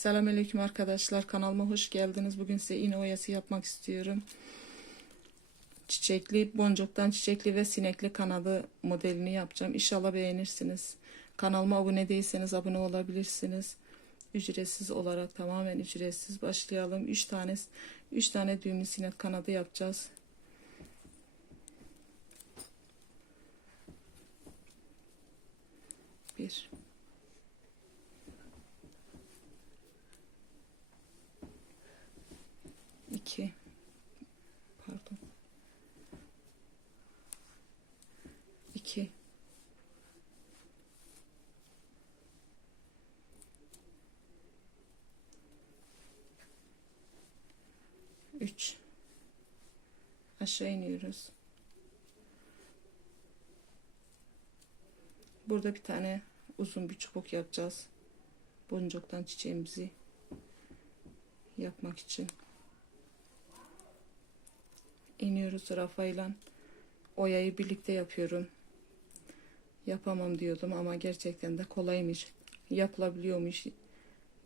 Selamünaleyküm arkadaşlar. Kanalıma hoş geldiniz. Bugün size iğne oyası yapmak istiyorum. Çiçekli, boncuktan çiçekli ve sinekli kanadı modelini yapacağım. İnşallah beğenirsiniz. Kanalıma abone değilseniz abone olabilirsiniz. Ücretsiz olarak tamamen ücretsiz başlayalım. 3 tane 3 tane düğümlü sinek kanadı yapacağız. Bir. İki pardon. İki. Üç. Aşağı iniyoruz. Burada bir tane uzun bir çubuk yapacağız. Boncuktan çiçeğimizi yapmak için iniyoruz rafayla. Oyayı birlikte yapıyorum. Yapamam diyordum ama gerçekten de kolaymış. Yapılabiliyormuş.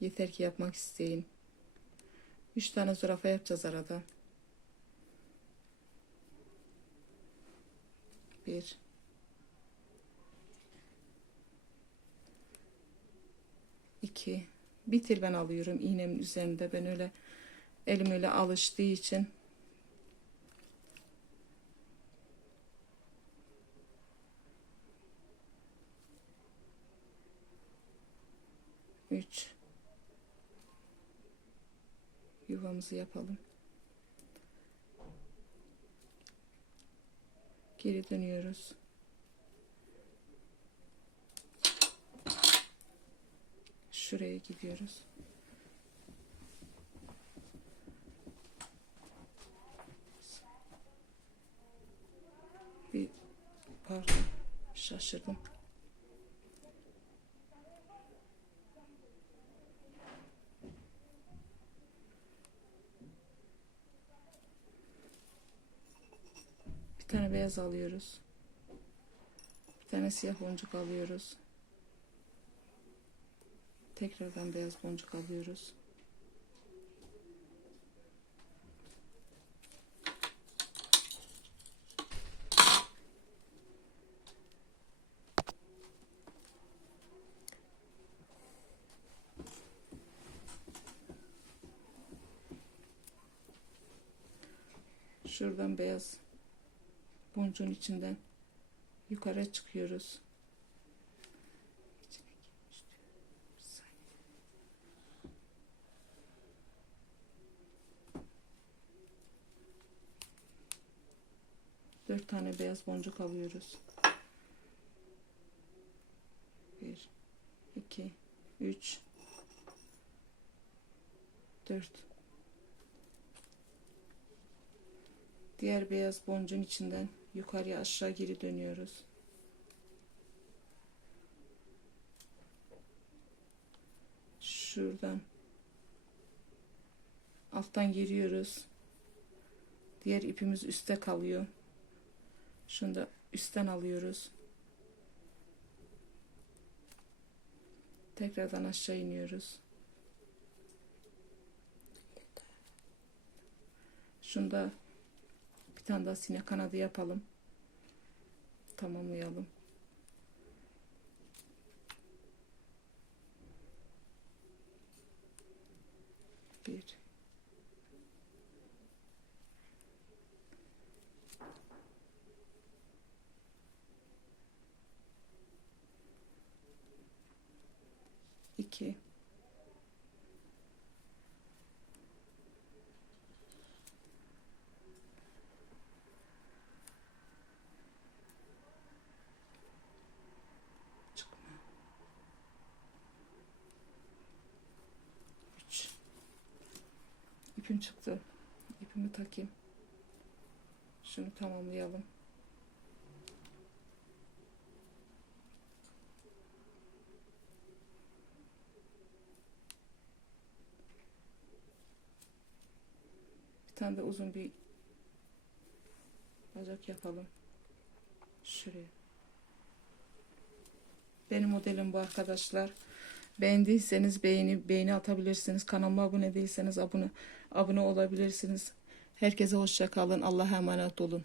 Yeter ki yapmak isteyin. Üç tane zürafa yapacağız arada. Bir. İki. Bitir ben alıyorum iğnemin üzerinde. Ben öyle elim öyle alıştığı için 3 yuvamızı yapalım. Geri dönüyoruz. Şuraya gidiyoruz. Bir pardon şaşırdım. Tane beyaz alıyoruz. Bir tane siyah boncuk alıyoruz. Tekrardan beyaz boncuk alıyoruz. Şuradan beyaz boncuğun içinden yukarı çıkıyoruz. Dört tane beyaz boncuk alıyoruz. Bir, iki, üç, dört. Diğer beyaz boncuğun içinden yukarıya aşağı geri dönüyoruz. Şuradan alttan giriyoruz. Diğer ipimiz üstte kalıyor. Şunu da üstten alıyoruz. Tekrardan aşağı iniyoruz. Şunu da bir tane daha sinek kanadı yapalım. Tamamlayalım. Bir. İki. Çıkma. Üç. İpim çıktı. İpimi takayım. Şunu tamamlayalım. Bir tane de uzun bir bacak yapalım. Şuraya. Benim modelim bu arkadaşlar. Beğendiyseniz beğeni beğeni atabilirsiniz. Kanalıma abone değilseniz abone abone olabilirsiniz. Herkese hoşça kalın. Allah'a emanet olun.